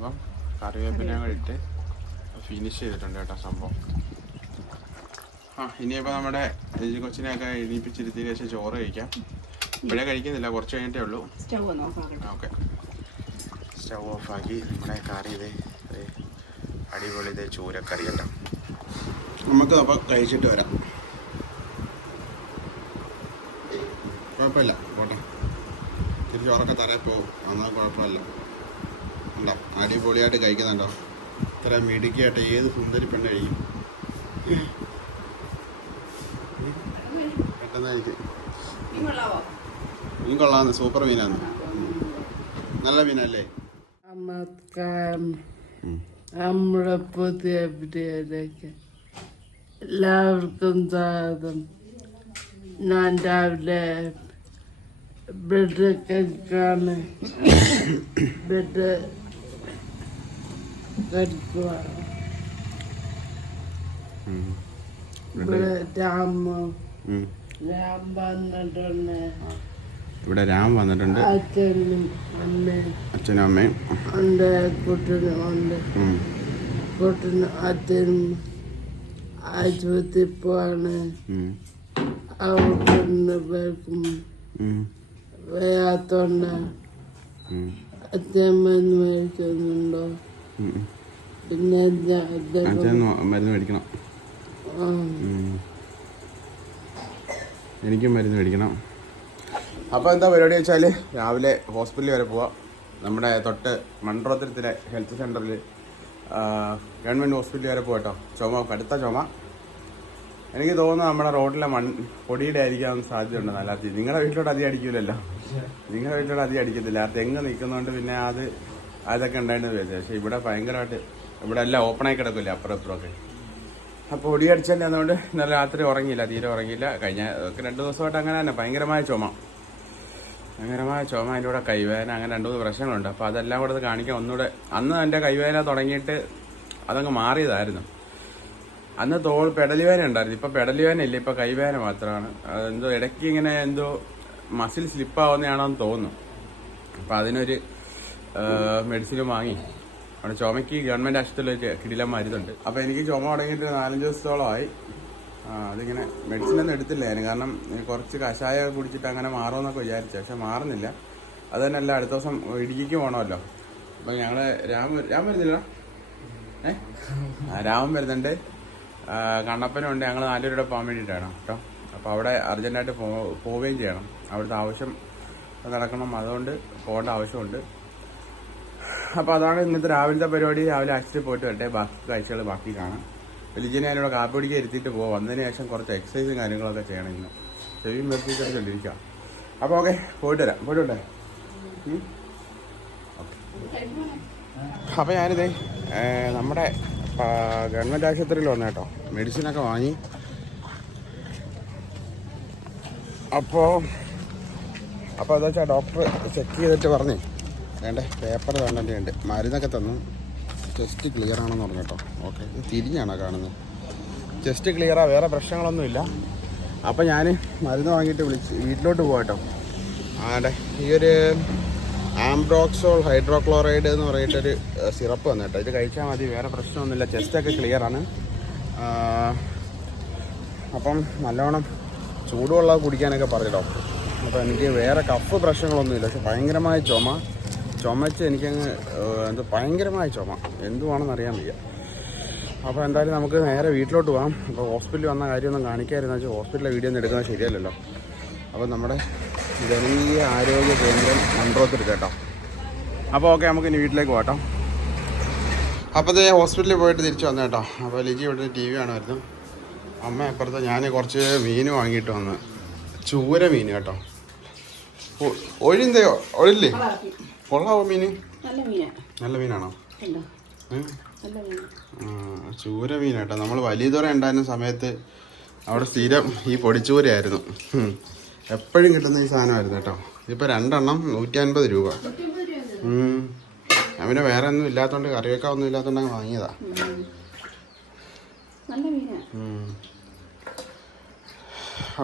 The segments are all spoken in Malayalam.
അപ്പം കറിവേപ്പിനെ കൂടെ ഇട്ട് ഫിനിഷ് ചെയ്തിട്ടുണ്ട് കേട്ടോ സംഭവം. ആ ഇനിയിപ്പോൾ നമ്മുടെ കൊച്ചിനെയൊക്കെ എണീപ്പിച്ചിരുത്തിയ ശേഷം ചോറ് കഴിക്കാം. ഇവിടെ കഴിക്കുന്നില്ല കുറച്ച് കഴിഞ്ഞിട്ടേ ഉള്ളൂ. ഓക്കെ. സ്റ്റവ് ഓഫാക്കി നമ്മുടെ കറി ഇതേ അടിപൊളി ഇതേ ചൂരക്കറി കേട്ടോ. നമുക്ക് അപ്പോൾ കഴിച്ചിട്ട് വരാം. കുഴപ്പമില്ല പോട്ടെ. തിരിച്ചോറൊക്കെ ഉറക്കെ തറയിൽ പോകും. അന്നാ കുഴപ്പമില്ല. ഉണ്ടോ അടിപൊളിയായിട്ട് കഴിക്കുന്നുണ്ടോ? ഇത്ര മിടുക്കിയായിട്ട് ഏത് സുന്ദരി പെണ്ണ് കഴിക്കും? പെട്ടെന്നായിരിക്കും മീൻ കൊള്ളാന്ന് സൂപ്പർ മീനാന്ന് നല്ല മീനല്ലേ? നമ്മുടെ പുതിയ വീഡിയോയിലേക്ക് എല്ലാവർക്കും സ്വാഗതം ഞാൻ രാവിലെ ബ്രെഡ് കഴിക്കാണ്. ബ്രെഡ് കഴിക്കുക ഇവിടെ രാം വന്നിട്ടുണ്ട്. ഇവിടെ രാം വന്നിട്ടുണ്ട്. അച്ഛനും അമ്മയും. ഉണ്ട് കുട്ടനും ഉണ്ട്. കുട്ടന് അച്ഛനും ആശുപത്രി പോവാണ്. അവർക്കൊന്ന് അവർക്ക് പേർക്കും. വയ്യാത്തോണ്ട്. അച്ഛൻ മരുന്ന് മേടിക്കുന്നുണ്ടോ. പിന്നെ മരുന്ന് മേടിക്കണം. എനിക്കും മരുന്ന് മേടിക്കണം. അപ്പോൾ എന്താ പരിപാടി വെച്ചാൽ രാവിലെ ഹോസ്പിറ്റലിൽ വരെ പോവാം. നമ്മുടെ തൊട്ട് മൺറോത്തരത്തിലെ ഹെൽത്ത് സെന്ററിൽ ഗവൺമെന്റ് ഹോസ്പിറ്റലിൽ വരെ പോകട്ടോ ചുമ കടുത്ത ചുമ. എനിക്ക് തോന്നുന്നു നമ്മുടെ റോഡിലെ മൺ പൊടിയുടെ ആയിരിക്കാൻ സാധ്യതയുണ്ട് നല്ല അതി നിങ്ങളുടെ വീട്ടിലോട്ട് അധികം അടിക്കില്ലല്ലോ നിങ്ങളുടെ വീട്ടിലോട്ട് അധികം അടിക്കത്തില്ല. ആ തെങ്ങ് നിൽക്കുന്നതുകൊണ്ട് പിന്നെ അത് അതൊക്കെ ഉണ്ടായിരുന്നു വിചാരിച്ചു പക്ഷേ ഇവിടെ ഭയങ്കരമായിട്ട് ഇവിടെ എല്ലാം ഓപ്പണായി കിടക്കില്ല അപ്പുറം ഇപ്പുറമൊക്കെ അപ്പോൾ ഒടി അടിച്ചല്ലേ അതുകൊണ്ട് ഇന്നലെ രാത്രി ഉറങ്ങിയില്ല തീരെ ഉറങ്ങിയില്ല. കഴിഞ്ഞ രണ്ട് ദിവസമായിട്ട് അങ്ങനെ തന്നെ. ഭയങ്കരമായ ചുമ. ഭയങ്കരമായ ചുമ അതിന്റെ കൂടെ കൈവേദന അങ്ങനെ രണ്ട് മൂന്ന് പ്രശ്നങ്ങളുണ്ട്. അപ്പോൾ അതെല്ലാം കൂടെ കാണിക്കാൻ ഒന്നുകൂടെ അന്ന് എന്റെ കൈവേദന തുടങ്ങിയിട്ട് അതങ്ങ് മാറിയതായിരുന്നു. അന്ന് തോൾ പെടലി വേന ഉണ്ടായിരുന്നു. ഇപ്പോൾ പെടലി വേന ഇല്ല. ഇപ്പോൾ കൈവേദന മാത്രമാണ്. എന്തോ ഇടയ്ക്ക് ഇങ്ങനെ എന്തോ മസിൽ സ്ലിപ്പ് ആവുന്നതാണോ എന്ന് തോന്നുന്നു. അപ്പോൾ അതിനൊരു മെഡിസിനും വാങ്ങി. അവിടെ ചുമയ്ക്ക് ഗവൺമെന്റ് ആശുപത്രിയിൽ കിടിലം മരുന്നുണ്ട്. അപ്പോൾ എനിക്ക് ചുമ തുടങ്ങിയിട്ട് നാലഞ്ച് ദിവസത്തോളമായി അതിങ്ങനെ മെഡിസിൻ ഒന്നും എടുത്തില്ല ഞാൻ. കാരണം കുറച്ച് കഷായ കുടിച്ചിട്ട് അങ്ങനെ മാറുമെന്നൊക്കെ വിചാരിച്ചു. പക്ഷെ മാറുന്നില്ല. അത് തന്നെ അല്ല അടുത്ത ദിവസം ഇടുക്കിക്ക് പോകണമല്ലോ അപ്പം ഞങ്ങൾ രാമ രാമ വരുന്നില്ല ഏ? രാമൻ വരുന്നുണ്ട്. കണ്ണപ്പനുണ്ട് ഞങ്ങൾ നാലുപേരുടെ പോകാൻ വേണ്ടിയിട്ടാണ് കേട്ടോ. അപ്പോൾ അവിടെ അർജന്റായിട്ട് പോവുകയും ചെയ്യണം. അവിടുത്തെ ആവശ്യം നടക്കണം. അതുകൊണ്ട് പോകേണ്ട ആവശ്യമുണ്ട്. അപ്പോൾ അതാണ് ഇന്നത്തെ രാവിലത്തെ പരിപാടി. രാവിലെ ആക്സിഡന്റ് പോയിട്ട് വരട്ടെ. ബാക്കി കാഴ്ചകൾ ബാക്കി കാണാം. വലിയ അതിനോട് കാപ്പി പിടിക്കാൻ ഇരുത്തിയിട്ട് പോകാം വന്നതിന് ശേഷം കുറച്ച് എക്സസൈസും കാര്യങ്ങളൊക്കെ ചെയ്യണം ഇന്ന്. ചെവിയും നിർത്തി കണ്ടിരിക്കാം. അപ്പോൾ ഓക്കെ പോയിട്ട് വരാം. പോയിട്ട് വരട്ടെ? അപ്പോൾ ഞാനിത് നമ്മുടെ ഗവൺമെന്റ് ആശുപത്രിയിൽ വന്നു കേട്ടോ. മെഡിസിനൊക്കെ വാങ്ങി. അപ്പോൾ അപ്പോൾ എന്താ വെച്ചാൽ ഡോക്ടർ ചെക്ക് ചെയ്തിട്ട് പറഞ്ഞേ. വേണ്ടേ? പേപ്പർ വേണ്ടേ ഉണ്ട് മരുന്നൊക്കെ തന്നു. ചെസ്റ്റ് ക്ലിയർ ആണെന്ന് പറഞ്ഞു കേട്ടോ. ഓക്കെ ഇത് തിരിഞ്ഞാണോ കാണുന്നത്? ചെസ്റ്റ് ക്ലിയറാ വേറെ പ്രശ്നങ്ങളൊന്നുമില്ല അപ്പോൾ ഞാൻ മരുന്ന് വാങ്ങിയിട്ട് വിളിച്ച് വീട്ടിലോട്ട് പോകാം കേട്ടോ. ഈ ഒരു ആംബ്രോക്സോൾ ഹൈഡ്രോക്ലോറൈഡ് എന്ന് പറഞ്ഞിട്ടൊരു സിറപ്പ് വന്നു കേട്ടോ. ഇത് കഴിച്ചാൽ മതി വേറെ പ്രശ്നമൊന്നുമില്ല. ചെസ്റ്റൊക്കെ ക്ലിയറാണ് അപ്പം നല്ലോണം ചൂടുവെള്ളം കുടിക്കാനൊക്കെ പറഞ്ഞു ഡോക്ടർ അപ്പോൾ എനിക്ക് വേറെ കഫ് പ്രശ്നങ്ങളൊന്നുമില്ല. പക്ഷെ ഭയങ്കരമായ ചുമ. ചുമച്ച് എനിക്കങ്ങ് എന്താ ഭയങ്കരമായ ചുമ. എന്തുവാണെന്ന് അറിയാൻ വയ്യ. അപ്പോൾ എന്തായാലും നമുക്ക് നേരെ വീട്ടിലോട്ട് പോകാം. അപ്പോൾ ഹോസ്പിറ്റലിൽ വന്ന കാര്യമൊന്നും കാണിക്കാമായിരുന്നു വെച്ചാൽ ഹോസ്പിറ്റലിലെ വീഡിയോ ഒന്നും എടുക്കുന്നത് ശരിയല്ലല്ലോ. അപ്പോൾ നമ്മുടെ ജനീയ ആരോഗ്യ കേന്ദ്രം മൺട്രോത്തിൽ കേട്ടോ. അപ്പോൾ ഓക്കെ നമുക്ക് ഇനി വീട്ടിലേക്ക് പോകാം അപ്പോൾ ഇത് ഹോസ്പിറ്റലിൽ പോയിട്ട് തിരിച്ചു വന്നു കേട്ടോ. അപ്പോൾ ലിജി ഇവിടെ ടി വി കാണുമായിരുന്നു. അമ്മ അപ്പുറത്ത് ഞാൻ കുറച്ച് മീൻ വാങ്ങിയിട്ട് വന്ന്. ചൂര മീൻ കേട്ടോ. ഒഴിന്തയോ ഒഴില്ലേ കൊള്ളാവോ മീൻ നല്ല മീനാ. നല്ല മീനാണോ? ചൂര മീൻ കേട്ടോ നമ്മൾ വലിയതുറ ഉണ്ടായിരുന്ന സമയത്ത് അവിടെ സ്ഥിരം ഈ പൊടിച്ചൂരയായിരുന്നു. എപ്പോഴും കിട്ടുന്ന ഈ സാധനമായിരുന്നു കേട്ടോ. ഇതിപ്പോൾ രണ്ടെണ്ണം നൂറ്റി അൻപത് രൂപ അവന് വേറെ ഒന്നും ഇല്ലാത്തതുകൊണ്ട് കറി വെക്കാൻ ഒന്നും ഇല്ലാത്തതുകൊണ്ട് അങ്ങ് വാങ്ങിയതാ.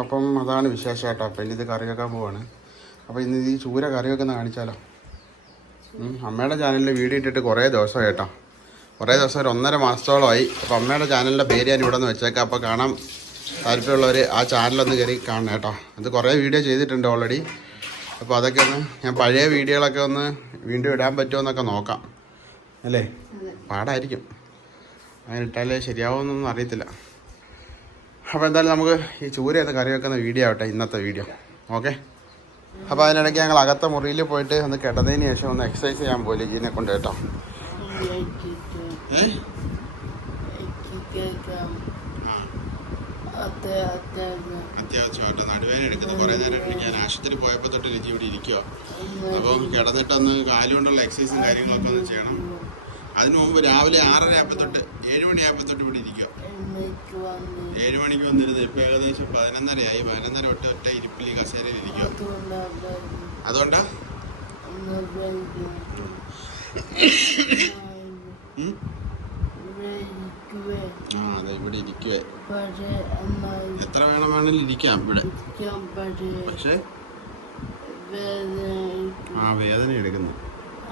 അപ്പം അതാണ് വിശേഷം കേട്ടോ അപ്പം ഇനി ഇത് കറി വെക്കാൻ പോവാണ്. അപ്പോൾ ഇന്ന് ഈ ചൂര കറി വെക്കുന്ന കാണിച്ചാലോ? അമ്മയുടെ ചാനലിൽ വീഡിയോ ഇട്ടിട്ട് കുറേ ദിവസമായി കേട്ടോ. കുറേ ദിവസം ഒരു ഒന്നര മാസത്തോളമായി. അപ്പോൾ അമ്മയുടെ ചാനലിന്റെ പേര് ഞാൻ ഇവിടെ നിന്ന് വെച്ചേക്കാം. അപ്പോൾ കാണാൻ താല്പര്യമുള്ളവർ ആ ചാനലൊന്ന് കയറി കാണണം കേട്ടോ. അത് കുറേ വീഡിയോ ചെയ്തിട്ടുണ്ട് ഓൾറെഡി അപ്പോൾ അതൊക്കെ ഒന്ന് ഞാൻ പഴയ വീഡിയോകളൊക്കെ ഒന്ന് വീണ്ടും ഇടാൻ പറ്റുമോ എന്നൊക്കെ നോക്കാം. അല്ലേ? പാടായിരിക്കും. അങ്ങനെ ഇട്ടാലേ ശരിയാവുമെന്നൊന്നും അറിയത്തില്ല. അപ്പോൾ എന്തായാലും നമുക്ക് ഈ ചൂരയൊക്കെ കറി വെക്കുന്ന വീഡിയോ ആവട്ടെ ഇന്നത്തെ വീഡിയോ. ഓക്കെ? അപ്പോൾ അതിനിടയ്ക്ക് ഞങ്ങൾ അകത്ത മുറിയിൽ പോയിട്ട് ഒന്ന് കിടന്നതിന് ശേഷം ഒന്ന് എക്സസൈസ് ചെയ്യാൻ പോയി ജീനെ കൊണ്ട് കേട്ടോ. അത്യാവശ്യമായിട്ടോ നടുവേന എടുക്കുന്നു. കുറേ നേരം ഞാൻ ആശുപത്രി പോയപ്പോൾ തൊട്ട് ലിജി ഇവിടെ ഇരിക്കുക അപ്പം കിടന്നിട്ടൊന്ന് കാലുകൊണ്ടുള്ള എക്സസൈസും കാര്യങ്ങളൊക്കെ ഒന്ന് ചെയ്യണം. അതിനു മുമ്പ് രാവിലെ ആറര ആപ്പത്തൊട്ട് തൊട്ട് ഏഴ് മണിയായപ്പോൾ തൊട്ട് ഇവിടെ ഇരിക്കുക ഏഴുമണിക്ക് വന്നിരുന്നു ഏഴ് മണിക്ക് വന്നിരുന്നു ഇപ്പൊ ഏകദേശം പതിനൊന്നരയായി. പതിനൊന്നര തൊട്ട് ഒറ്റ ഇരിപ്പിൽ കസേരയിൽ ഇരിക്കുക അതുകൊണ്ടാ ആ അതെ ഇവിടെ ഇരിക്കുവേ. എത്ര വേണം വേണമെങ്കിലും ഇരിക്കാം ഇവിടെ. പക്ഷേ? ആ വേദന എടുക്കുന്നു.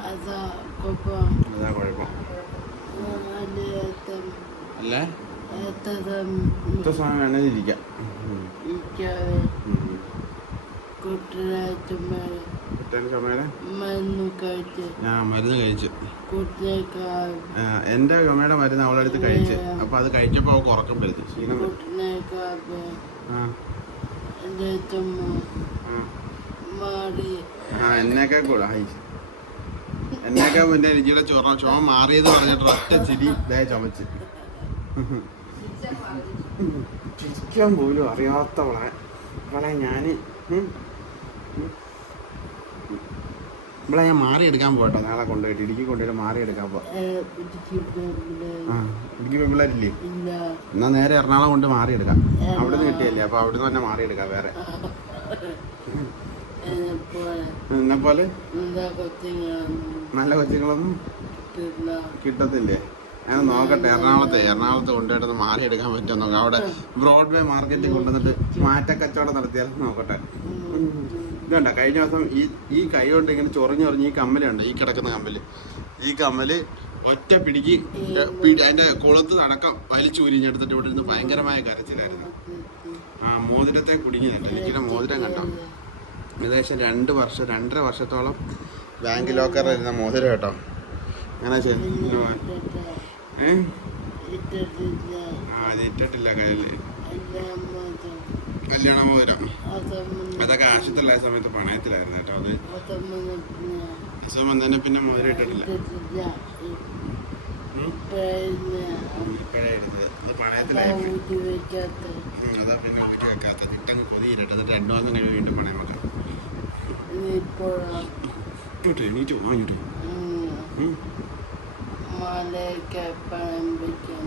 അതാ അതാ കുഴപ്പം. അല്ലേ? വേണമെങ്കിൽ ഇരിക്കാം. കുട്ടൻ ചുമയുടെ മരുന്ന് കഴിച്ച്. അവളുടെ അടുത്ത് കഴിച്ച്. അപ്പൊ അത് കഴിച്ചപ്പോ അവൾക്ക് ഉറക്കം വരുത്തി. ക്ഷീണം. ആ. കൂടെ. എന്നേക്കാൾ എന്റെ രുചിയുടെ ചൊറ ചോമ മാറിയത് പറഞ്ഞിട്ട് ഒറ്റ ചിരി. ഇതേ ചുമച്ച്. ചിരിക്കാൻ പോലും അറിയാത്തവളെ. അവളെ ഞാൻ ഇവിടെ ഞാൻ മാറിയെടുക്കാൻ പോകട്ടോ. നാളെ കൊണ്ടുപോയിട്ട് ഇടുക്കി കൊണ്ടുപോയിട്ട് മാറിയെടുക്കാൻ പോവാം. പിടിക്കുമ്പോൾ ആ ഇടുക്കി പെമ്പിള്ളേരില്ലേ ഇല്ല? എന്നാ നേരെ എറണാകുളം കൊണ്ട് മാറിയെടുക്കാം. അവിടെ നിന്ന് കിട്ടിയല്ലേ? അപ്പൊ അവിടെ നിന്ന് തന്നെ മാറിയെടുക്കാം വേറെ. എന്നെ പോലെ നല്ല കൊച്ചുങ്ങളൊന്നും കിട്ടത്തില്ലേ? ഞാൻ നോക്കട്ടെ എറണാകുളത്തെ എറണാകുളത്ത് കൊണ്ടുപോയിട്ട് മാറിയെടുക്കാൻ പറ്റുമോ നോക്കാം. അവിടെ ബ്രോഡ്വേ മാർക്കറ്റിൽ കൊണ്ടുവന്നിട്ട് മാറ്റക്കച്ചവടം നടത്തിയാൽ നോക്കട്ടെ. ഇതുണ്ട? കഴിഞ്ഞ ദിവസം ഈ ഈ കൈ കൊണ്ട് ഇങ്ങനെ ചൊറിഞ്ഞൊറിഞ്ഞ് ചൊറിഞ്ഞ് ഈ കമ്മലുണ്ട് ഈ കിടക്കുന്ന കമ്മൽ. ഈ കമ്മൽ ഒറ്റ പിടിക്ക് പിടി അതിന്റെ കുളത്ത് നടക്കം വലിച്ചു ഉരിഞ്ഞെടുത്തിട്ട് ഇവിടെ ഇരുന്ന് ഭയങ്കരമായ കരച്ചിലായിരുന്നു. ആ മോതിരത്തെ കുടുങ്ങിയതുണ്ട് എനിക്കിടെ മോതിരം കണ്ടോ? ഏകദേശം രണ്ട് വർഷം രണ്ടര വർഷത്തോളം ബാങ്ക് ലോക്കറിൽ ഇരുന്ന മോതിരം കേട്ടോ. അങ്ങനെ ചെയ്തിട്ടില്ല ആ ഇട്ടിട്ടില്ല കയ്യിൽ. കല്യാണ മോതിരം. അതൊക്കെ ആശുപത്രിയിലായ സമയത്ത് പണയത്തിലായിരുന്നു കേട്ടോ അത്. അസുഖം വന്നതിനെ പിന്നെ മോതിരം ഇട്ടിട്ടില്ല. ഇപ്പഴാ അത് പണയത്തിലായി. പിന്നെ വെക്കാത്ത ഇട്ടങ്ങ് കൊതിയിരട്ടെ എന്നിട്ട് രണ്ടു മാസം കഴിഞ്ഞ് വീണ്ടും പണയം വെക്കാം ഇങ്ങോട്ട് എണീറ്റ് വാങ്ങിട്ട്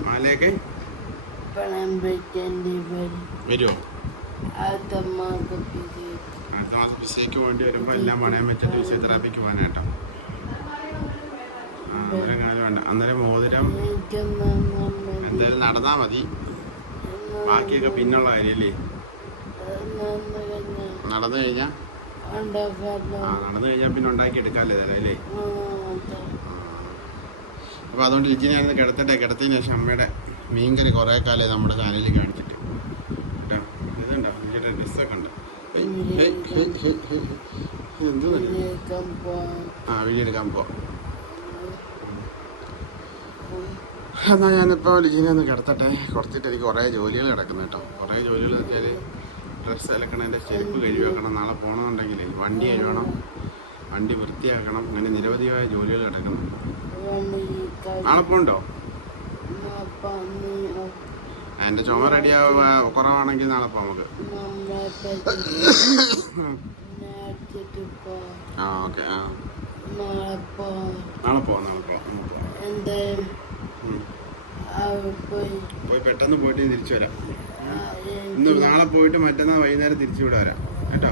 മലയൊക്കെ വരുമോ അടുത്ത മാസം പിസയ്ക്ക് വേണ്ടി വരുമ്പോൾ എല്ലാം പണയം വെച്ചിട്ട് ഫിസിയോതെറാപ്പിക്ക് പോകാനായിട്ടോ ആ അന്നേരം കാലം വേണ്ട. അന്നേരം മോതിരം എന്തായാലും നടന്നാ മതി. ബാക്കിയൊക്കെ പിന്നുള്ള കാര്യല്ലേ? നടന്നു കഴിഞ്ഞാൽ നടന്നു കഴിഞ്ഞാൽ പിന്നെ ഉണ്ടാക്കി എടുക്കാമല്ലേ തരാം അല്ലേ? ആ, അപ്പോൾ അതുകൊണ്ട് ലിജിനെയാണെന്ന് കിടത്തട്ടെ. കിടത്തതിന് ശേഷം അമ്മയുടെ മീൻകറി കുറേ കാലം നമ്മുടെ ചാനലിൽ കാണിച്ചിട്ട്. കേട്ടോ? ഇതുണ്ടോ? ഡ്രസ്സൊക്കെ ഉണ്ട്? ഇതിലേക്കം പോവാം. ആ വീഡിയോ എടുക്കാൻ പോവാം എന്നാൽ ഞാനിപ്പോൾ ലിജിനെ ഒന്ന് കിടത്തട്ടെ. കുറച്ചിട്ട് എനിക്ക് കുറേ ജോലികൾ കിടക്കുന്നു കേട്ടോ. കുറേ ജോലികൾ വെച്ചാൽ ഡ്രസ്സ് അലക്കണതിന്റെ ചെരുപ്പ് കഴിവാക്കണം വെക്കണം നാളെ പോകണമെന്നുണ്ടെങ്കിൽ വണ്ടി കഴിയണം വണ്ടി വൃത്തിയാക്കണം അങ്ങനെ നിരവധിയായ ജോലികൾ കിടക്കുന്നു വണ്ടി കഴി- നാളെ പോകണ്ടോ? എന്റെ ചുമ റെഡി കുറവാണെങ്കിൽ നാളെ പോ നമുക്ക്. ആ ഓക്കെ നാളെ പോവാം. നാളെ പോവാം പോയി പെട്ടെന്ന് പോയിട്ട് തിരിച്ചു വരാം. ഇന്ന് നാളെ പോയിട്ട് മറ്റന്നാൾ വൈകുന്നേരം തിരിച്ചു ഇവിടെ വരാം. കേട്ടോ?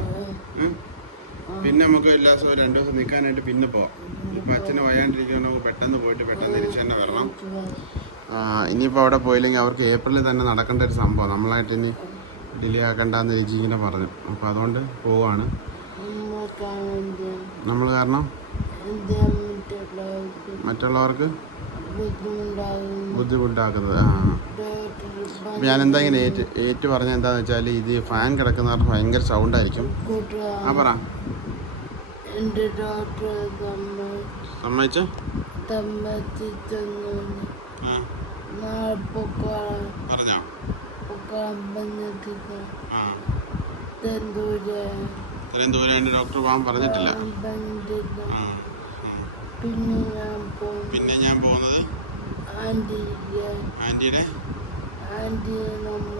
പിന്നെ നമുക്ക് എല്ലാ ദിവസവും രണ്ടു ദിവസം നിൽക്കാനായിട്ട് പിന്നെ പോവാം. ഇപ്പം അച്ഛനെ വയ്യാണ്ടിരിക്കുന്ന നമുക്ക് പെട്ടെന്ന് പോയിട്ട് പെട്ടെന്ന് തിരിച്ചു തന്നെ വരണം. ഇനിയിപ്പോൾ അവിടെ പോയില്ലെങ്കിൽ അവർക്ക് ഏപ്രിലിൽ തന്നെ നടക്കേണ്ട ഒരു സംഭവം. നമ്മളായിട്ട് ഇനി ഡിലേ ആക്കണ്ടെന്ന് ചേച്ചി ഇങ്ങനെ പറഞ്ഞു. അപ്പോൾ അതുകൊണ്ട് പോവാണ്. നമ്മൾ കാരണം മറ്റുള്ളവർക്ക്? ബുദ്ധിമുട്ടാക്കുന്നത് ആ. ഞാനെന്താ ഞാൻ എന്താ ഇങ്ങനെ ഏറ്റ് ഏറ്റു പറഞ്ഞ എന്താന്ന് വെച്ചാൽ ഇത് ഫാൻ കിടക്കുന്നവർക്ക് ഭയങ്കര സൗണ്ട് ആയിരിക്കും ആ പറ. സമ്മതിച്ച? പറഞ്ഞോ. ഇത്രയും ദൂരം ഡോക്ടർ പോകാൻ പറഞ്ഞിട്ടില്ല. പിന്നെ ഞാൻ പിന്നെ ഞാൻ പോകുന്നത്? ആന്റിയുടെ? ആന്റി നമ്മൾ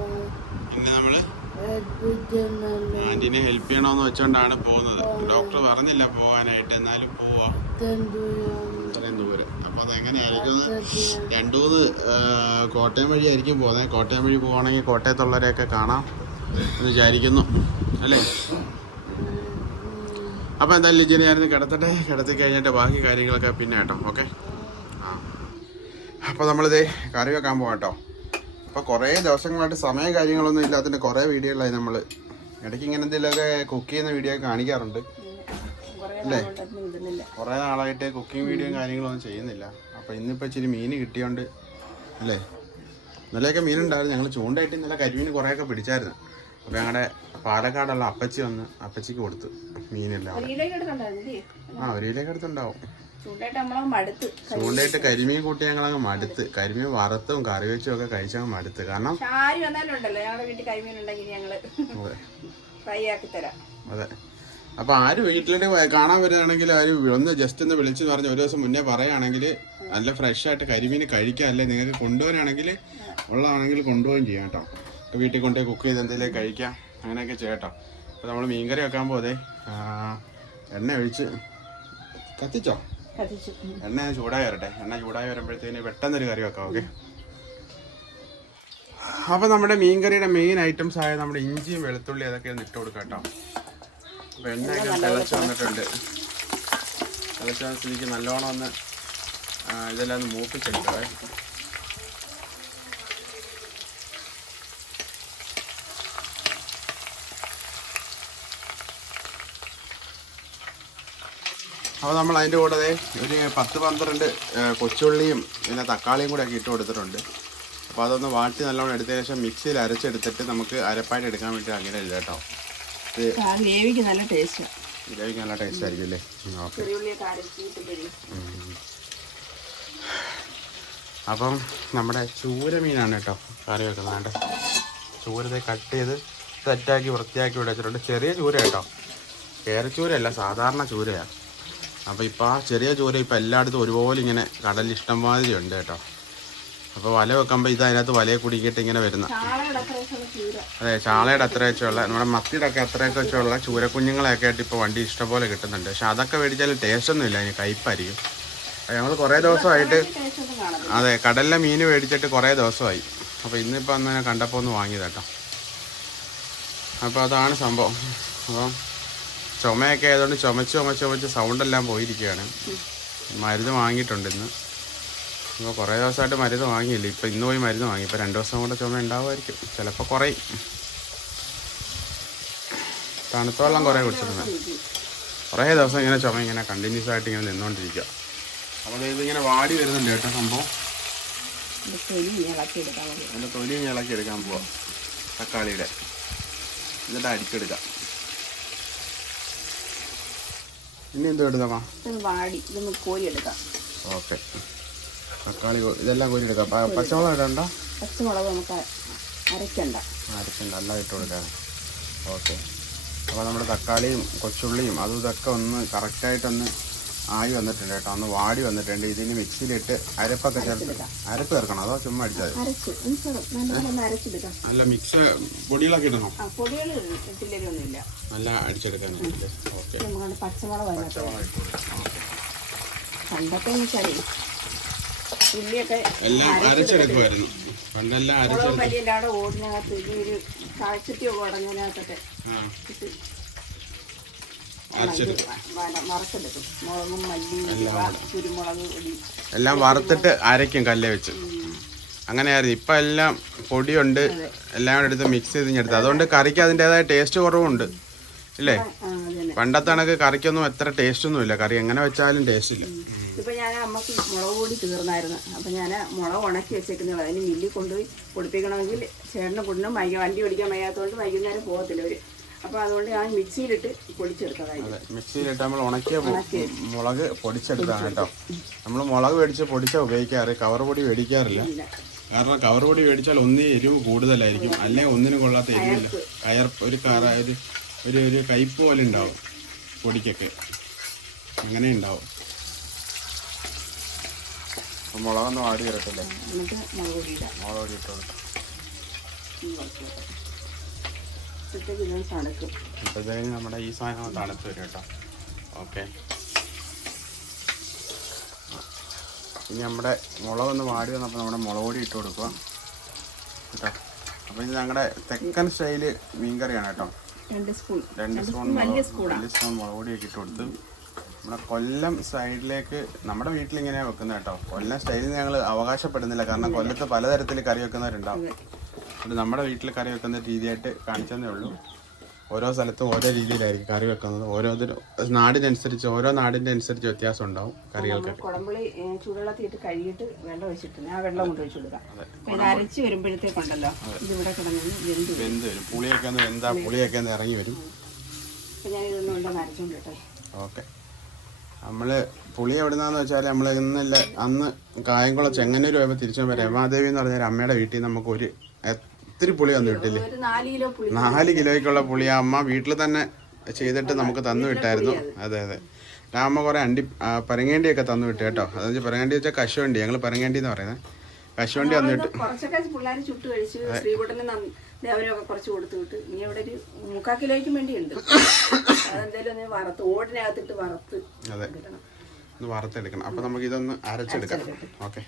പിന്നെ നമ്മൾ? ആന്റിനെ ഹെൽപ്പ് ചെയ്യണോന്ന് വെച്ചോണ്ടാണ് പോകുന്നത്. ഡോക്ടർ പറഞ്ഞില്ല പോകാനായിട്ട് എന്നാലും പോവാ. ഇത്രയും ദൂരം. അപ്പൊ അതെങ്ങനെയായിരിക്കും? രണ്ടു മൂന്ന് കോട്ടയം വഴി ആയിരിക്കും പോകുന്നത്. കോട്ടയം വഴി പോവാണെങ്കിൽ കോട്ടയത്തുള്ളവരെയൊക്കെ കാണാം എന്ന് വിചാരിക്കുന്നു. അല്ലേ? അപ്പൊ എന്തായാലും ലിജിനെ ഞാനിന്ന് കിടത്തട്ടെ. കിടത്തി കഴിഞ്ഞിട്ട് ബാക്കി കാര്യങ്ങളൊക്കെ പിന്നെ കേട്ടോ ഓക്കെ? ആ. അപ്പൊ നമ്മളിത് കറി വെക്കാൻ പോകാം കേട്ടോ. അപ്പൊ കുറേ ദിവസങ്ങളായിട്ട് സമയം കാര്യങ്ങളൊന്നും ഇല്ലാത്തതിന്റെ കുറേ വീഡിയോകളായി നമ്മൾ ഇടയ്ക്ക് ഇങ്ങനെ എന്തെങ്കിലുമൊക്കെ കുക്ക് ചെയ്യുന്ന വീഡിയോ കാണിക്കാറുണ്ട്. കുറേ അല്ലേ? കുറേ നാളായിട്ട് കുക്കിംഗ് വീഡിയോയും കാര്യങ്ങളൊന്നും ചെയ്യുന്നില്ല. അപ്പോൾ ഇന്നിപ്പോൾ ഇച്ചിരി മീൻ കിട്ടിയോണ്ട് അല്ലേ? ഇന്നലെയൊക്കെ മീനുണ്ടായിരുന്നു ഞങ്ങൾ ചൂണ്ടായിട്ട് ഇന്നലെ കരിമീൻ കുറേയൊക്കെ പിടിച്ചായിരുന്നു. അപ്പോൾ ഞങ്ങളുടെ പാലക്കാടുള്ള അപ്പച്ചി വന്ന് അപ്പച്ചിക്ക് കൊടുത്തു മീനെല്ലാം ആ ഒരു കിലോയൊക്കെ അടുത്തുണ്ടാവും ചൂണ്ടായിട്ട് കരിമീൻ കൂട്ടി ഞങ്ങളങ്ങ് മടുത്ത്. കരിമീൻ വറുത്തും കറി വെച്ചും ഒക്കെ കഴിച്ചങ്ങ് മടുത്ത്. കാരണം അതെ. അപ്പൊ ആര് വീട്ടിലേക്ക് കാണാൻ വരുവാണെങ്കിൽ ആര് ഒന്ന് ജസ്റ്റ് ഒന്ന് വിളിച്ചു പറഞ്ഞ് ഒരു ദിവസം മുന്നേ പറയുകയാണെങ്കിൽ നല്ല ഫ്രഷ് ആയിട്ട് കരിമീൻ കഴിക്കാം അല്ലെ നിങ്ങൾക്ക് കൊണ്ടുപോകാനാണെങ്കിൽ ഉള്ളതാണെങ്കിൽ കൊണ്ടുപോവുകയും ചെയ്യാം കേട്ടോ. വീട്ടിൽ കൊണ്ടുപോയി കുക്ക് ചെയ്ത് എന്തെങ്കിലും കഴിക്കാം. അങ്ങനെയൊക്കെ ചെയ്യട്ടോ. അപ്പോൾ നമ്മൾ മീൻകറി വെക്കാൻ പോതെ എണ്ണ ഒഴിച്ച് കത്തിച്ചോ? എണ്ണ ചൂടായി വരട്ടെ. എണ്ണ ചൂടായി വരുമ്പോഴത്തേന് പെട്ടെന്നൊരു കറി വെക്കാം ഓക്കെ അപ്പോൾ നമ്മുടെ മീൻകറിയുടെ മെയിൻ ഐറ്റംസ് ആയ നമ്മുടെ ഇഞ്ചിയും വെളുത്തുള്ളി അതൊക്കെ ഒന്ന് ഇട്ട് കൊടുക്കാം കേട്ടോ. അപ്പോൾ എണ്ണയൊക്കെ തിളച്ച് വന്നിട്ടുണ്ട്. തിളച്ച് വന്നിട്ട് എനിക്ക് നല്ലോണം ഒന്ന് ഇതെല്ലാം ഒന്ന് മൂപ്പിച്ചെടുക്കവേ അപ്പോൾ നമ്മൾ അതിന്റെ കൂടെ ഒരു പത്ത് പന്ത്രണ്ട് കൊച്ചുള്ളിയും പിന്നെ തക്കാളിയും കൂടെ ഒക്കെ ഇട്ട് കൊടുത്തിട്ടുണ്ട്. അപ്പോൾ അതൊന്ന് വാട്ടി നല്ലോണം എടുത്തതിന് ശേഷം മിക്സിയിൽ അരച്ചെടുത്തിട്ട് നമുക്ക് അരപ്പായിട്ട് എടുക്കാൻ വേണ്ടി അങ്ങനെ ഇല്ല കേട്ടോ. ഗ്രേവിക്ക് നല്ല ടേസ്റ്റ് നല്ല ടേസ്റ്റ് ആയിരിക്കും അല്ലേ? ഓക്കെ. അപ്പം നമ്മുടെ ചൂര മീനാണ് കേട്ടോ കറി വെക്കുന്നത്. ചൂരത്തെ കട്ട് ചെയ്ത് സെറ്റാക്കി വൃത്തിയാക്കി ഇവിടെ വെച്ചിട്ടുണ്ട്. ചെറിയ ചൂര കേട്ടോ. കേരച്ചൂരയല്ല സാധാരണ ചൂരയാണ് അപ്പോൾ ഇപ്പോൾ ആ ചെറിയ ചൂര ഇപ്പോൾ എല്ലായിടത്തും ഒരുപോലെ ഇങ്ങനെ കടലിൽ ഇഷ്ടംമാതിരി ഉണ്ട് കേട്ടോ. അപ്പോൾ വല വെക്കുമ്പോൾ ഇത് അതിനകത്ത് വലയെ കുടിക്കിട്ട് ഇങ്ങനെ വരുന്ന അതെ ചാളയുടെ അത്ര വെച്ചുള്ള നമ്മുടെ മത്തിയുടെ ഒക്കെ അത്രയൊക്കെ വെച്ചുള്ള ചൂരക്കുഞ്ഞുങ്ങളെയൊക്കെ ആയിട്ട് ഇപ്പോൾ വണ്ടി ഇഷ്ടംപോലെ കിട്ടുന്നുണ്ട്. പക്ഷെ അതൊക്കെ മേടിച്ചാലും ടേസ്റ്റ് ഒന്നും ഇല്ല അതിന് കയ്പായിരിക്കും ഞങ്ങൾ കുറേ ദിവസമായിട്ട് അതെ കടലിലെ മീൻ മേടിച്ചിട്ട് കുറേ ദിവസമായി. അപ്പോൾ ഇന്നിപ്പോൾ അന്ന് കണ്ടപ്പോൾ ഒന്ന് വാങ്ങിയതാട്ടോ അപ്പോൾ അതാണ് സംഭവം. അപ്പം ചുമയൊക്കെ ആയതുകൊണ്ട് ചുമച്ച് ചുമച്ച് ചുമച്ച് സൗണ്ടെല്ലാം പോയിരിക്കുകയാണ്. മരുന്ന് വാങ്ങിയിട്ടുണ്ട് ഇന്ന്. ഇപ്പോൾ കുറേ ദിവസമായിട്ട് മരുന്ന് വാങ്ങിയില്ല. ഇപ്പോൾ ഇന്ന് പോയി മരുന്ന് വാങ്ങി. ഇപ്പോൾ രണ്ട് ദിവസം കൊണ്ട് ചുമ ഉണ്ടാവുമായിരിക്കും. ചിലപ്പോൾ കുറയും. തണുത്ത വെള്ളം കുറേ കുടിച്ചിട്ടുണ്ട്. കുറേ ദിവസം ഇങ്ങനെ ചുമ ഇങ്ങനെ കണ്ടിന്യൂസ് ആയിട്ട് ഇങ്ങനെ നിന്നുകൊണ്ടിരിക്കുക അപ്പോൾ ഇതിങ്ങനെ വാടി വരുന്നുണ്ട് കേട്ടോ സംഭവം. അതിന്റെ തൊലി ഇളക്കി എടുക്കാൻ പോവാം തക്കാളിയുടെ. എന്നിട്ട് അടിച്ചെടുക്കാം ഇനി എന്തോ എടുക്കാം ഇത് വാടി ഇതൊന്ന് കോരി എടുക്കാം. ഓക്കെ. തക്കാളി കൊ- ഇതെല്ലാം കോരി എടുക്കാം. പ- പച്ചമുളക് ഇടണ്ട? പച്ചമുളക് നമുക്ക് അരയ്ക്കണ്ട അരക്കണ്ട. എല്ലാം ഇട്ട് കൊടുക്കാം. ഓക്കെ. അപ്പോൾ നമ്മുടെ തക്കാളിയും കൊച്ചുള്ളിയും അതും ഇതൊക്കെ ഒന്ന് കറക്റ്റായിട്ടൊന്ന് ആയി വന്നിട്ടുണ്ട് കേട്ടോ. ഒന്ന് വാടി വന്നിട്ടുണ്ട്. ഇതിന് മിക്സിയിലിട്ട് അരപ്പൊക്കെ ചേർത്ത് അരപ്പ് ചേർക്കണം? അതോ ചുമ്മാ അടിച്ചാൽ മതി? അരച്ച്. നമുക്ക് നല്ലോണം അരച്ചെടുക്കാം അല്ല മിക്സ് പൊടികളൊക്കെ ഇടണം? ആ പൊടികൾ ഇട്ടില്ലൊന്നുമില്ല നല്ല അടിച്ചെടുക്കാനായിട്ട് ഓക്കെ. നമുക്ക് പച്ചമുളക് അതിനകത്ത് പച്ചമുളക്. ഇട്ട് കൊടുക്കാം. ഓക്കെ. പണ്ടൊക്കെ എന്ന് ഉള്ളിയൊക്കെ എല്ലാം അരച്ചെടുക്കുമായിരുന്നു പണ്ടെല്ലാം അരച്ചെടുക്കും വലിയ അവിടെ ഓടിനകത്ത് ഒരു എല്ലാം വറുത്തിട്ട് അരയ്ക്കും കല്ലേ വെച്ച്. അങ്ങനെയായിരുന്നു. ഇപ്പം എല്ലാം പൊടിയുണ്ട്. എല്ലാം എടുത്ത് മിക്സ് ചെയ്ത് ഞെടുത്ത് അതുകൊണ്ട് കറിക്ക് അതിന്റെതായ ടേസ്റ്റ് കുറവുണ്ട്. ഇല്ലേ? പണ്ടത്തെ കണക്ക് കറിക്കൊന്നും എത്ര ടേസ്റ്റ് ഒന്നും ഇല്ല കറി എങ്ങനെ വെച്ചാലും ടേസ്റ്റ് ഇല്ല. ഇപ്പൊ ഞാൻ അമ്മയ്ക്ക് മുളക് കൂടി തീർന്നായിരുന്നു. അപ്പൊ ഞാൻ മുളക് ഉണക്കി വെച്ചേക്കുന്നത് അതിന് മില്ലിൽ കൊണ്ടുപോയി പൊടിപ്പിക്കണമെങ്കിൽ ചേട്ടന് കൊണ്ടും വൈകി വണ്ടി ഓടിക്കാൻ വയ്യാത്തതുകൊണ്ട് വൈകുന്നേരം പോകത്തില്ല ഒരു അപ്പൊ അതുകൊണ്ട് ഞാൻ മിക്സിയിലിട്ട് പൊടിച്ചെടുത്തതായിരുന്നു മിക്സിയിലിട്ട് നമ്മൾ ഉണക്കിയ മുളക് പൊടിച്ചെടുത്താണ് കേട്ടോ. നമ്മൾ മുളക് മേടിച്ച് പൊടിച്ചാൽ ഉപയോഗിക്കാറ്. കവർ പൊടി മേടിക്കാറില്ല. കാരണം കവർ പൊടി മേടിച്ചാൽ ഒന്നേ എരിവ് കൂടുതലായിരിക്കും. അല്ലെങ്കിൽ ഒന്നിനും കൊള്ളാത്ത എരിവില്ല. കയർ ഒരു കറ ഒരു ഒരു ഒരു കയ്പ് പോലെ ഉണ്ടാവും. പൊടിക്കൊക്കെ. അങ്ങനെ ഉണ്ടാവും. മുളകൊന്നും ആടി വാടി വരട്ടല്ലേ മുളക് പൊടി ഇട്ട് കൊടുക്കാം. നമ്മുടെ ഈ സാധനം തണുത്ത് വരും കേട്ടോ. ഓക്കെ. ഇനി നമ്മുടെ മുളക് ഒന്ന് വാടി വന്നപ്പോൾ നമ്മുടെ മുളക് പൊടി ഇട്ട് കൊടുക്കുക കേട്ടോ. അപ്പോൾ ഇത് ഞങ്ങളുടെ തെക്കൻ സ്റ്റൈൽ മീൻകറിയാണ് കേട്ടോ. രണ്ട് സ്പൂൺ. രണ്ട് സ്പൂൺ വലിയ സ്പൂണാണ് സ്പൂൺ മുളക് പൊടിയൊക്കെ ഇട്ട് കൊടുത്ത് നമ്മുടെ കൊല്ലം സൈഡിലേക്ക് നമ്മുടെ വീട്ടിൽ ഇങ്ങനെയാണ് വെക്കുന്നത് കേട്ടോ. കൊല്ലം സ്റ്റൈലിൽ ഞങ്ങൾ അവകാശപ്പെടുന്നില്ല. കാരണം കൊല്ലത്ത് പലതരത്തിൽ കറി വെക്കുന്നവരുണ്ടാവും. നമ്മുടെ വീട്ടിൽ കറി വെക്കുന്ന രീതിയായിട്ട് കാണിച്ചതേ ഉള്ളൂ. ഓരോ സ്ഥലത്തും ഓരോ രീതിയിലായിരിക്കും കറി വെക്കുന്നത്. ഓരോന്നിനും നാടിനനുസരിച്ച് ഓരോ നാടിന്റെ അനുസരിച്ച് വ്യത്യാസം ഉണ്ടാവും കറികൾക്കൊക്കെ ചൂടുവെള്ളത്തിൽ കഴുകിയിട്ട് വെള്ളം ഒഴിച്ചിട്ട് ആ വെള്ളം കൊണ്ട് ഒഴിച്ചു കൊടുക്കാം. അപ്പൊ ഇത് അരച്ച് വരുമ്പോഴത്തേക്കുണ്ടല്ലോ ഇതിവിടെ കിടന്ന് വെന്ത് വരും. വെന്ത് വരും. പുളിയൊക്കെ ഒന്ന് വെന്താ പുളിയൊക്കെ ഒന്ന് ഇറങ്ങി വരും. ഞാൻ ഇതൊന്നും ഉണ്ടെന്ന് അരച്ചോണ്ടിട്ടെ ഓക്കെ. നമ്മൾ പുളി എവിടുന്നാന്ന് വെച്ചാൽ നമ്മൾ ഇന്നല്ല അന്ന് കായംകുളം ചെങ്ങന്നൂർ പോയപ്പോൾ തിരിച്ചു പോയപ്പോൾ രമാദേവി എന്ന് പറഞ്ഞ ഒരു അമ്മയുടെ വീട്ടിൽ നമുക്ക് ഒരു ഒത്തിരി പുളി വന്നു കിട്ടില്ലേ ഒരു നാല് കിലോയ്ക്കുള്ള പുളി അമ്മ വീട്ടിൽ തന്നെ ചെയ്തിട്ട് നമുക്ക് തന്നു വിട്ടായിരുന്നു. അതെ അതെ. അമ്മ കുറെ അണ്ടി പരങ്ങേണ്ടിയൊക്കെ തന്നു വിട്ടു കേട്ടോ. അതെന്ന് വെച്ചാൽ പരങ്ങേണ്ടി വെച്ചാൽ കശുവണ്ടി ഞങ്ങൾ പരങ്ങേണ്ടി എന്ന് പറയുന്നത് കശുവണ്ടി ശ്രീകുട്ടന് ദേവനൊക്കെ കുറച്ച് കൊടുത്തു വിട്ട്. ഇനി ഇവിടെ ഒരു മുക്കാൽ കിലോയ്ക്കും വേണ്ടി ഉണ്ട് അതെന്തായാലും ഒന്ന് വറുത്ത് ഓടിനകത്തിട്ട് വറുത്ത് അതെ. ഒന്ന് വറുത്തെടുക്കണം. അപ്പോൾ നമുക്ക് ഇതൊന്ന് അരച്ചെടുക്കാം. ഓക്കെ.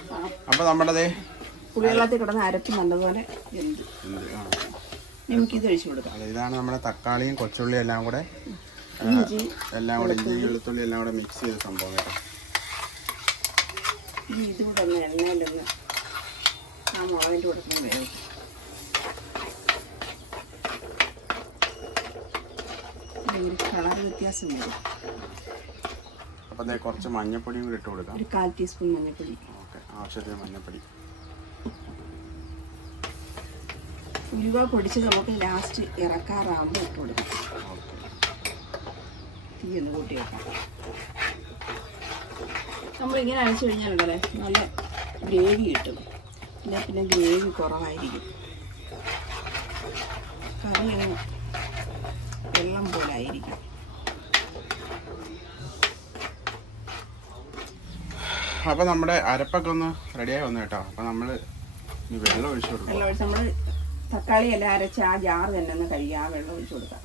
അപ്പൊ അപ്പോൾ നമ്മുടെ പുളിവെള്ളത്തിൽ കിടന്ന് അരച്ച് നല്ലതുപോലെ നമുക്കിത് ഒഴിച്ചു കൊടുക്കാം. ഇതാണ് നമ്മുടെ തക്കാളിയും കൊച്ചുള്ളിയും എല്ലാം കൂടെ എല്ലാം കൂടെ ഇഞ്ചി വെളുത്തുള്ളി എല്ലാം കൂടെ മിക്സ് ചെയ്ത സംഭവം ഇനി ഇതും കൂടെ ഒന്ന് എണ്ണയിലൊന്ന് ആ മുളകിന്റെ കൂടെ ഒന്ന് വേവും ഒരു കളർ വ്യത്യാസം വരും. കുറച്ച് മഞ്ഞപ്പൊടിയും കൂടി ഇട്ട് കൊടുക്കാം. ഒരു കാൽ ടീസ്പൂൺ മഞ്ഞപ്പൊടി. ഓക്കെ ആവശ്യത്തിന് മഞ്ഞപ്പൊടി. ഉലുവ പൊടിച്ച് നമുക്ക് ലാസ്റ്റ് ഇറക്കാറാകുമ്പോൾ ഇട്ട് കൊടുക്കാം. തീ ഒന്ന് കൂട്ടി വെക്കാം. നമ്മളിങ്ങനെ അരച്ചു കഴിഞ്ഞാലുണ്ടല്ലേ നല്ല ഗ്രേവി കിട്ടും. പിന്നെ പിന്നെ ഗ്രേവി കുറവായിരിക്കും. കറി അങ്ങനെ വെള്ളം പോലെ ആയിരിക്കും. അപ്പോൾ നമ്മുടെ അരപ്പൊക്കെ ഒന്ന് റെഡിയായി വന്നു കേട്ടോ. അപ്പോൾ നമ്മൾ വെള്ളം ഒഴിച്ചു കൊടുക്കും. വെള്ളം ഒഴിച്ച് നമ്മൾ തക്കാളി എല്ലാം അരച്ച് ആ ജാർ തന്നെ ഒന്ന് കഴുകി ആ വെള്ളം ഒഴിച്ചു കൊടുക്കാം.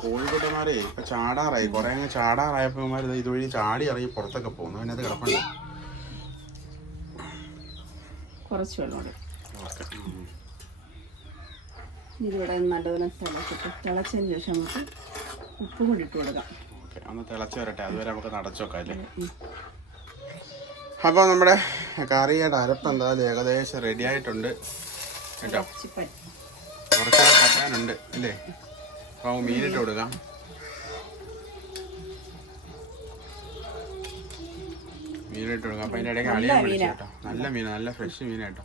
കോഴിക്കുട്ടന്മാരെ ഇപ്പൊ ചാടാറായി. കുറെ അങ്ങ് ചാടാറായപ്പോ ഇതുവഴി ചാടി ഇറങ്ങി പുറത്തൊക്കെ പോകുന്നു. അതിനകത്ത് കിടപ്പുണ്ട്. കുറച്ച് വെള്ളം ഇതിവിടെ നല്ലതിനെ തിളച്ചിട്ട് തിളച്ചതിന് ശേഷം നമുക്ക് ഉപ്പും കൂടി ഇട്ട് കൊടുക്കാം. ഓക്കെ ഒന്ന് തിളച്ച് വരട്ടെ. അതുവരെ നമുക്ക് നടച്ചു വെക്കാം അല്ലേ? അപ്പോൾ നമ്മുടെ കറിയുടെ അരപ്പ് എന്തായാലും ഏകദേശം റെഡി ആയിട്ടുണ്ട്. കേട്ടോ? കുറച്ച് പറ്റാനുണ്ട് അല്ലേ? അപ്പോൾ മീനിട്ട് കൊടുക്കാം. മീനിട്ട് കൊടുക്കാം. അപ്പം അതിന്റെ ഇടയ്ക്ക് അളിയൻ വിളിച്ചു കേട്ടോ. നല്ല മീൻ നല്ല ഫ്രഷ് മീൻ കേട്ടോ.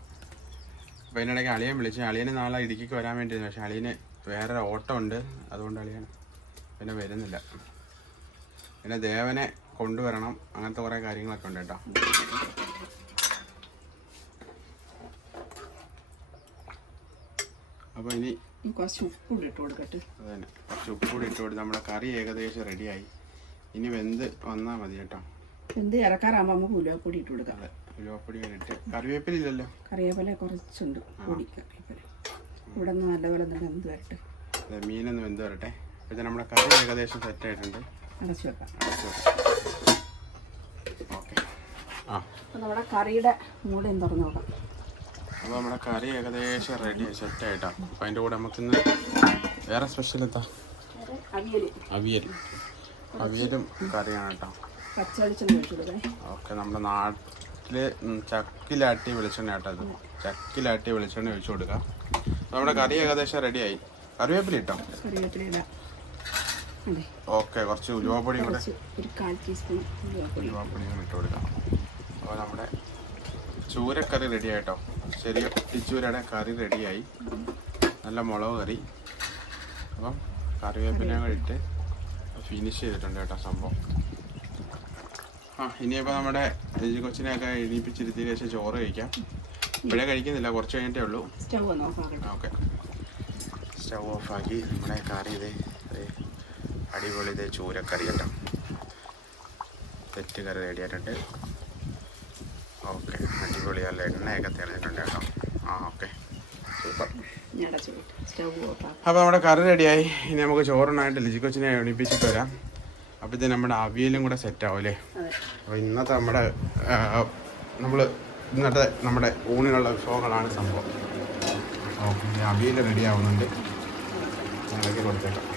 അപ്പം അതിന്റെ ഇടയ്ക്ക് അളിയൻ വിളിച്ചു. അളിയന് നാളെ ഇടുക്കിക്ക് വരാൻ വേണ്ടിയിരുന്നു. പക്ഷേ അളിയന് വേറെ ഓട്ടം ഉണ്ട്. അതുകൊണ്ട് അളിയാണ് പിന്നെ വരുന്നില്ല. പിന്നെ ദേവനെ കൊണ്ടുവരണം. അങ്ങനത്തെ കുറേ കാര്യങ്ങളൊക്കെ ഉണ്ട് കേട്ടോ. അപ്പോൾ ഇനി കുറച്ച് ഉപ്പും ഇട്ട് കൊടുക്കട്ടെ. കുറച്ച് ഇട്ട് കൊടുത്ത് നമ്മുടെ കറി ഏകദേശം റെഡിയായി. ഇനി വെന്ത് വന്നാൽ മതി കേട്ടോ. വെന്ത് ഇറക്കാറാകുമ്പോൾ നമുക്ക് ഉലുവപ്പൊടി ഇട്ട് കൊടുക്കാം. അതെ. ഉലുവപ്പൊടി ഇട്ട്. കറിവേപ്പില ഇല്ലല്ലോ? കറിവേപ്പില കുറച്ചുണ്ട്. പൊടി കറിവേപ്പില. ഇവിടെ നിന്ന് നല്ലപോലെ ഒന്ന് വെന്ത് വരട്ടെ. അതെ മീനൊന്ന് വെന്ത് വരട്ടെ. പിന്നെ നമ്മുടെ കറി ഏകദേശം സെറ്റ് ആയിട്ടുണ്ട്. അടച്ചു വെക്കാം. അപ്പോൾ നമ്മുടെ കറിയുടെ മൂടയും തുറന്നു നോക്കാം. അപ്പോൾ നമ്മുടെ കറി ഏകദേശം റെഡി സെറ്റ് ആയിട്ടാ. അപ്പോൾ അതിന്റെ കൂടെ നമുക്കിന്ന് വേറെ സ്പെഷ്യൽ എന്താ? അവിയൽ അവിയൽ. അവിയലും കറിയാണ് കേട്ടോ. ഓക്കെ നമ്മുടെ നാട്ടിൽ ചക്കിലാട്ടി വെളിച്ചെണ്ണ കേട്ടോ അത് ചക്കിലാട്ടി വെളിച്ചെണ്ണ ഒഴിച്ചു കൊടുക്കാം. നമ്മുടെ കറി ഏകദേശം റെഡിയായി കറിവേപ്പില ഇട്ടോ? കറിവേപ്പില ഇടാം. ഓക്കെ കുറച്ച് ഉലുവാപ്പൊടി കൂടെ. ഒരു കാൽ ടീസ്പൂൺ ഉലുവാപ്പൊടി. കൂടെ ഇട്ട് കൊടുക്കാം. അപ്പോൾ നമ്മുടെ ചൂരക്കറി റെഡി ആയിട്ടോ? ചെറിയ കുട്ടിച്ചൂരയുടെ കറി റെഡിയായി നല്ല മുളക് കറി. അപ്പം കറിവേപ്പില കൂടെ ഇട്ട് ഫിനിഷ് ചെയ്തിട്ടുണ്ട് കേട്ടോ സംഭവം. ആ ഇനിയിപ്പോൾ നമ്മുടെ രജി കൊച്ചിനെയൊക്കെ എണീപ്പിച്ചിരുത്തിയ ശേഷം ചോറ് കഴിക്കാം. ഇവിടെ കഴിക്കുന്നില്ല കുറച്ച് കഴിഞ്ഞിട്ടേ ഉള്ളൂ. ഓക്കെ. സ്റ്റവ് ഓഫാക്കി നമ്മുടെ കറി ഇത് അടിപൊളി ഇത് ചൂരക്കറി കേട്ടോ. തെറ്റ് കറി റെഡി ആയിട്ടുണ്ട്. ഓക്കെ അടിപൊളി നല്ല എണ്ണയൊക്കെ തെളിഞ്ഞിട്ടുണ്ട് കേട്ടോ. ആ ഓക്കെ. സൂപ്പർ. അപ്പോൾ നമ്മുടെ കറി റെഡിയായി ഇനി നമുക്ക് ചോറിനായിട്ട് ലിജി കൊച്ചിനെ എണിപ്പിച്ചിട്ട് വരാം. അപ്പോൾ ഇത് നമ്മുടെ അവിയലും കൂടെ സെറ്റ് ആവും അല്ലേ? അതെ. അപ്പോൾ ഇന്നത്തെ നമ്മുടെ നമ്മൾ ഇന്നത്തെ നമ്മുടെ ഊണിനുള്ള വിഭവങ്ങളാണ് സംഭവം. അപ്പോൾ ഇനി അവിയൽ റെഡി ആവുന്നുണ്ട്. ഇളക്കി കൊടുത്തേക്കാം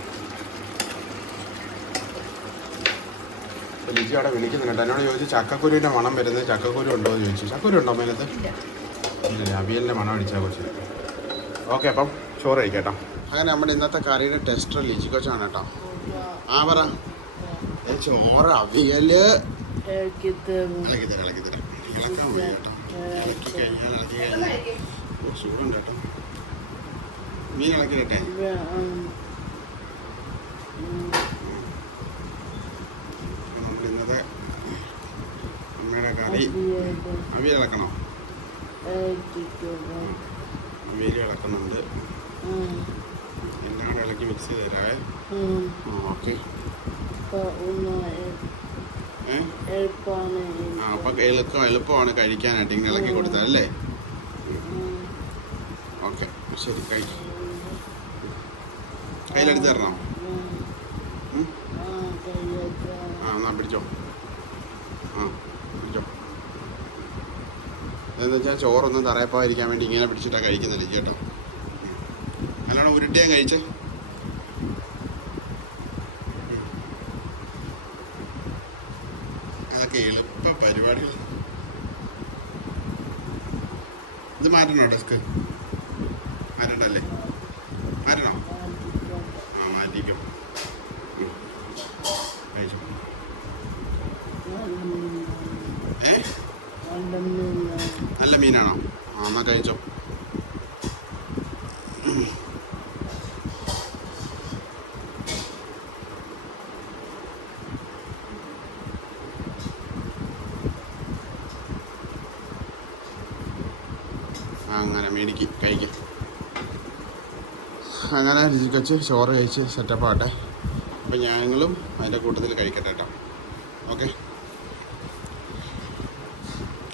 അപ്പോൾ ലിജി അവിടെ വിളിക്കുന്നുണ്ട്. എന്നോട് ചോദിച്ചു ചക്കക്കുരുവിന്റെ മണം വരുന്നത് ചക്കക്കുരു ഉണ്ടോ? എന്ന് ചോദിച്ചു. ചക്കക്കുരു ഉണ്ടോ മേലത്ത്? ഇല്ല. അവിയലിന്റെ മണം അടിച്ചാൽ കുറച്ച്. ഓക്കെ അപ്പം ചോറ് കഴിക്കട്ടോ അങ്ങനെ നമ്മുടെ ഇന്നത്തെ കറിയുടെ ടെസ്റ്റർ ലിജി കൊച്ചാണ് കേട്ടോ. ആ പറ. ചോറ് അവിയൽ. മീൻ ഇളക്കി തരാം ഇളക്കി തരാം ഇളക്കാൻ മതി കേട്ടോ ഇളക്കി കഴിഞ്ഞാൽ ഇളക്കി കഴിഞ്ഞാൽ ഓ, ചൂടുണ്ട് കേട്ടോ മീൻ ഇളക്കി തരട്ടെ അപ്പോൾ നമ്മൾ ഇന്നത്തെ അമ്മയുടെ കറി അവിയൽ ഇളക്കണോ? അവിയൽ ഇളക്കുന്നുണ്ട്. എല്ലാം കൂടെ ഇളക്കി മിക്സ് ചെയ്ത് തരാവേ. ഓക്കെ ആ അപ്പം എളുപ്പം എളുപ്പമാണ് കഴിക്കാനായിട്ട് ഇങ്ങനെ ഇളക്കി കൊടുത്താൽ അല്ലേ? ഓക്കെ ശരി കഴിക്കും. കയ്യിലെടുത്ത് തരണോ ഉം? ആ എന്നാ പിടിച്ചോ ആ പിടിച്ചോ എന്താ വെച്ചാൽ ചോറൊന്നും തറയപ്പാതിരിക്കാൻ വേണ്ടി ഇങ്ങനെ പിടിച്ചിട്ടാണ് കഴിക്കുന്നില്ല ചേട്ടോ നല്ലോണം ഉരുട്ടിയാൻ കഴിച്ചേ. അതൊക്കെ എളുപ്പ പരിപാടികൾ. ഇത് മാറ്റണോ ഡെസ്ക് മാറ്റണ്ടല്ലേ? മാറ്റണോ? ആ മാറ്റിക്കും ഉം. കഴിച്ചോ ഏ നല്ല മീനാണോ? ആ എന്നാ കഴിച്ചോ. അങ്ങനെ മേടിക്ക് കഴിക്കാം. അങ്ങനെ കഴിച്ച് ചോറ് കഴിച്ച് സെറ്റപ്പ് ആട്ടെ അപ്പം ഞങ്ങളും അതിന്റെ കൂട്ടത്തിൽ കഴിക്കട്ടെ കേട്ടോ. ഓക്കെ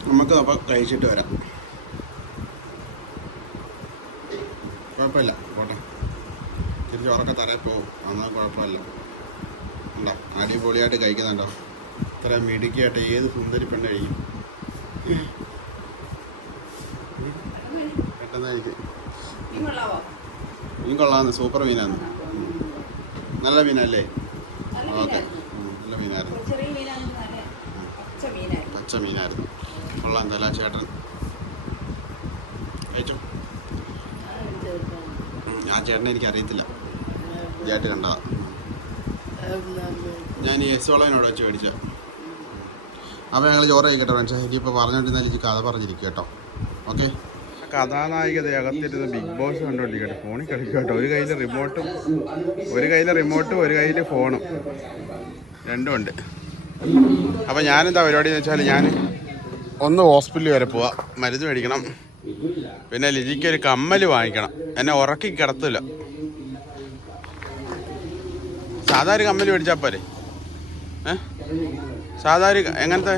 നമുക്ക് അപ്പോൾ കഴിച്ചിട്ട് വരാം കുഴപ്പമില്ല പോട്ടെ തിരിച്ച് ഉറക്ക തറയിൽ പോകും. എന്നാൽ കുഴപ്പമില്ല. ഉണ്ടോ അടിപൊളിയായിട്ട് കഴിക്കുന്നുണ്ടോ? ഇത്ര മിടുക്കിയായിട്ട് ഏത് സുന്ദരി പെണ്ണ് കഴിക്കും? പെട്ടെന്ന് കഴിക്കും. മീൻ കൊള്ളാന്ന് സൂപ്പർ മീനാന്ന്. നല്ല മീനല്ലേ? നല്ല ഓക്കെ. നല്ല മീനായിരുന്നു. പച്ച മീനായിരുന്നു. കൊള്ളാം എന്തായാലും ചേട്ടൻ കഴിച്ചു ആ ചേട്ടനെ എനിക്ക് അറിയത്തില്ല ഇതായിട്ട് കണ്ടതാ ഞാൻ ഈ എസ് വളവിനോട് വെച്ച് മേടിച്ച. അപ്പോൾ ഞങ്ങൾ ചോറ് കഴിക്കട്ടെ ഫ്രണ്ട്സ്. എനിക്കിപ്പോൾ പറഞ്ഞുകൊണ്ടിരുന്നാൽ എനിക്ക് കഥ പറഞ്ഞിരിക്കും കേട്ടോ. ഓക്കെ? കഥാനായികത അകത്തിരുന്ന് ബിഗ് ബോസ് കണ്ടോണ്ടിരിക്കട്ടെ. ഫോണിൽ കളിക്കും കേട്ടോ. ഒരു കയ്യിൽ റിമോട്ടും ഒരു കയ്യിൽ റിമോട്ടും ഒരു കയ്യിൽ ഫോണും. രണ്ടും ഉണ്ട്. അപ്പോൾ ഞാനെന്താ പരിപാടി എന്ന് വെച്ചാൽ ഞാൻ ഒന്ന് ഹോസ്പിറ്റലിൽ വരെ പോവാം. മരുന്ന് മേടിക്കണം. പിന്നെ ലിജിക്ക് ഒരു കമ്മൽ വാങ്ങിക്കണം. എന്നെ ഉറക്കി കിടത്തില്ല. സാധാ ഒരു കമ്മൽ മേടിച്ചാൽ പോരെ? ഏ? സാധാ ഒരു എങ്ങനത്തെ?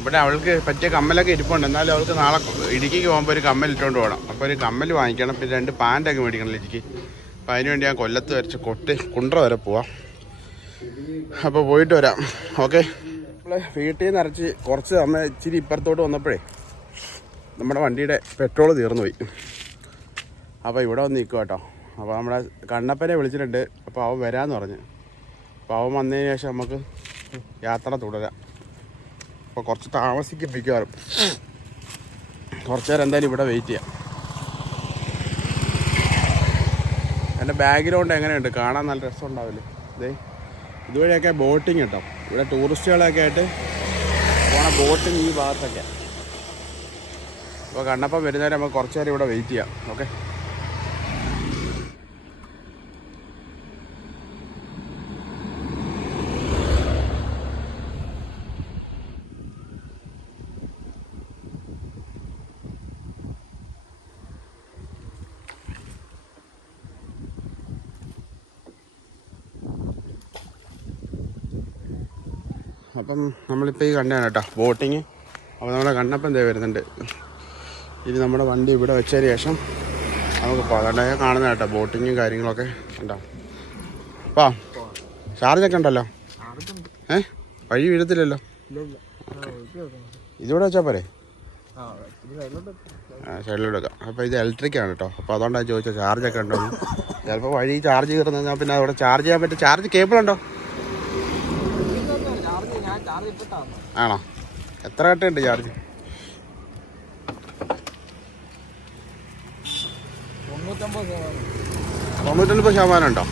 ഇവിടെ അവൾക്ക് പറ്റിയ കമ്മലൊക്കെ ഇരിപ്പുണ്ട്. എന്നാലും അവൾക്ക് നാളെ ഇടുക്കിക്ക് പോകുമ്പോൾ ഒരു കമ്മൽ ഇട്ടുകൊണ്ട് പോകണം അപ്പോൾ ഒരു കമ്മൽ വാങ്ങിക്കണം. പിന്നെ രണ്ട് പാന്റൊക്കെ മേടിക്കണം ഇടുക്കി അപ്പോൾ അതിനുവേണ്ടി ഞാൻ കൊല്ലത്ത് വരച്ച് കൊട്ട് കുണ്ട്ര വരെ പോവാം. അപ്പോൾ പോയിട്ട് വരാം. ഓക്കെ? നമ്മളെ വീട്ടിൽ നിന്ന് അരച്ച് കുറച്ച് അമ്മ ഇച്ചിരി ഇപ്പുറത്തോട്ട് വന്നപ്പോഴേ നമ്മുടെ വണ്ടിയുടെ പെട്രോൾ തീർന്നു പോയി അപ്പോൾ ഇവിടെ വന്ന് നിൽക്കുക കേട്ടോ. അപ്പോൾ നമ്മുടെ കണ്ണപ്പനെ വിളിച്ചിട്ടുണ്ട്. അപ്പോൾ അവൻ വരാമെന്ന് പറഞ്ഞു. അപ്പോൾ അവൻ വന്നതിന് ശേഷം നമുക്ക് യാത്ര തുടരാം. അപ്പോൾ കുറച്ച് താമസിക്കും മിക്കവാറും കുറച്ച് നേരം എന്തായാലും ഇവിടെ വെയിറ്റ് ചെയ്യാം. എന്റെ ബാക്ക്ഗ്രൗണ്ട് എങ്ങനെയുണ്ട്? കാണാൻ നല്ല രസം ഉണ്ടാവില്ലേ ഇതേ ഇതുവഴിയൊക്കെ ബോട്ടിങ് കിട്ടും. ഇവിടെ ടൂറിസ്റ്റുകളൊക്കെ ആയിട്ട് പോണ ബോട്ടിങ് ഈ ഭാഗത്തൊക്കെ. അപ്പോൾ കണ്ണപ്പം വരുന്നവരെ നമുക്ക് കുറച്ച് നേരം ഇവിടെ വെയിറ്റ് ചെയ്യാം. ഓക്കെ അപ്പം ഈ കണ്ടാണ് കേട്ടോ ബോട്ടിങ് അപ്പോൾ നമ്മുടെ കണ്ണപ്പം ദേ വരുന്നുണ്ട്. ഇനി നമ്മുടെ വണ്ടി ഇവിടെ വെച്ചതിന് ശേഷം നമുക്ക് പോകണ്ടേ കാണുന്ന കേട്ടോ ബോട്ടിങ്ങും കാര്യങ്ങളൊക്കെ ഉണ്ടാവും അപ്പാ ചാർജൊക്കെ ഉണ്ടല്ലോ? ഏ വഴി വീഴത്തില്ലല്ലോ? ഇതിവിടെ വെച്ചാൽ പോരെ? വെക്കാം. അപ്പോൾ ഇത് ഇലക്ട്രിക് ആണ് കേട്ടോ. അപ്പോൾ അതുകൊണ്ടാണ് ചോദിച്ചത് ചാർജൊക്കെ ഉണ്ടോ ചിലപ്പോൾ വഴി ചാർജ് കയറുന്ന പിന്നെ അവിടെ ചാർജ് ചെയ്യാൻ പറ്റും ചാർജ് കേബിൾ ഉണ്ടോ? ആണോ? എത്ര കട്ടയുണ്ട് ചാർജ്? തൊണ്ണൂറ്റൊൻപത് ശതമാനം ഉണ്ടോ?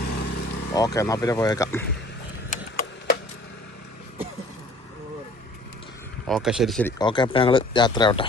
ഓക്കെ എന്നാൽ പിന്നെ പോയേക്കാം. ഓക്കെ ശരി ശരി. ഓക്കെ അപ്പം ഞങ്ങൾ യാത്ര ആവട്ടെ